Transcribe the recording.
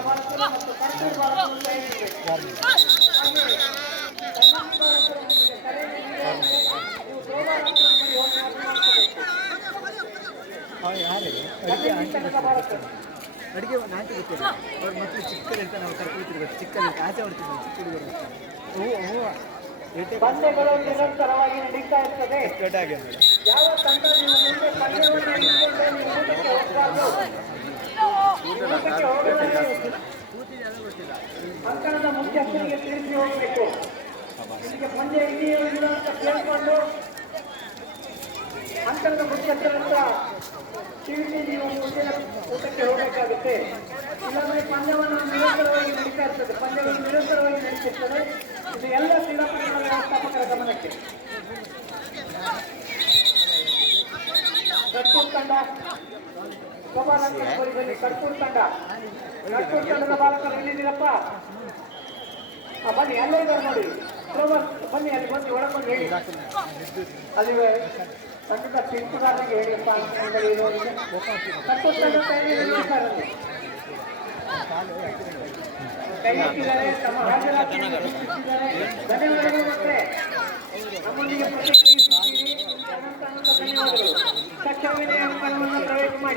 ಬಾಲಕರು ಮತ್ತು ತನಕ ಬಾಲಕರು. ಅಡುಗೆ ನಾಟಿ ಗೊತ್ತಿಲ್ಲ ಅವ್ರ ಮಕ್ಕಳು ಚಿಕ್ಕದಿರ್ತ ನಾವು ಕರ್ಕೊಳ್ತಿರ್ಬೇಕು ಚಿಕ್ಕಲ್ಲಿ ಆಸೆ ಹೊಡ್ತೀವಿ ಚಿಕ್ಕ ಹುಡುಗರು ಹ್ಞೂ ಏಟೆ ಪಂದ್ಯಗಳು ನಿರಂತರವಾಗಿ ನಡೀತಾ ಇರ್ತದೆ ಯಾವ ತಂಡ ನೀವು ಮುಂದೆ ಹಿಡಿದುಕೊಂಡ್ರೆ ನೀವು ಊಟಕ್ಕೆ ಹೋಗಬಾರ್ದು ಊಟಕ್ಕೆ ಮುಖ್ಯ ಮುಖ್ಯಸ್ಥರಿಗೆ ತಿಳಿಸಿ ಹೋಗಬೇಕು. ಇದಕ್ಕೆ ಪಂದ್ಯ ಇದೆಯೋ ಅಂತ ಕೇಳಿಕೊಂಡು ಅಂಕಣದ ಮುಖ್ಯಸ್ಥರಂತ ತಿಳಿಸಿ ನೀವು ಮುಂದಿನ ಊಟಕ್ಕೆ ಹೋಗಬೇಕಾಗುತ್ತೆ. ಇಲ್ಲಾಂದ್ರೆ ಪಂದ್ಯವನ್ನು ನಿರಂತರವಾಗಿ ನಡೀತಾ ಇರ್ತದೆ. ಪಂದ್ಯವನ್ನು ನಿರಂತರವಾಗಿ ನಡೀತಿರ್ತದೆ. ಇದು ಎಲ್ಲ ಕ್ರೀಡಾಪಟುಗಳ ವ್ಯವಸ್ಥಾಪಕರ ಗಮನಕ್ಕೆ. ಕರ್ಪೂರ್ ತಂಡ. ಬನ್ನಿ ಕರ್ಪೂರ್ ತಂಡ. ನಡ್ಕೊಂಡ್ ಬಾಲಕರು ಎಲ್ಲಿದ್ದೀರಪ್ಪ ಬನ್ನಿ ಅಲ್ಲೇ ಇದ್ದಾರೆ ನೋಡಿ ಬನ್ನಿ ಅಲ್ಲಿ ಬಂದು ಒಳಗೊಂಡು ಹೇಳಿ ಅಲ್ಲಿ ಸಂಗೀತ ಚಿಂತಾರಿಗೆ ಹೇಳಿಯಪ್ಪ ಸಂತೋಷ ಕೈ ಧನ್ಯವಾದಗಳು ಮತ್ತೆ ಧನ್ಯವಾದಗಳು ಪ್ರವೇಶ ಮಾಡಿ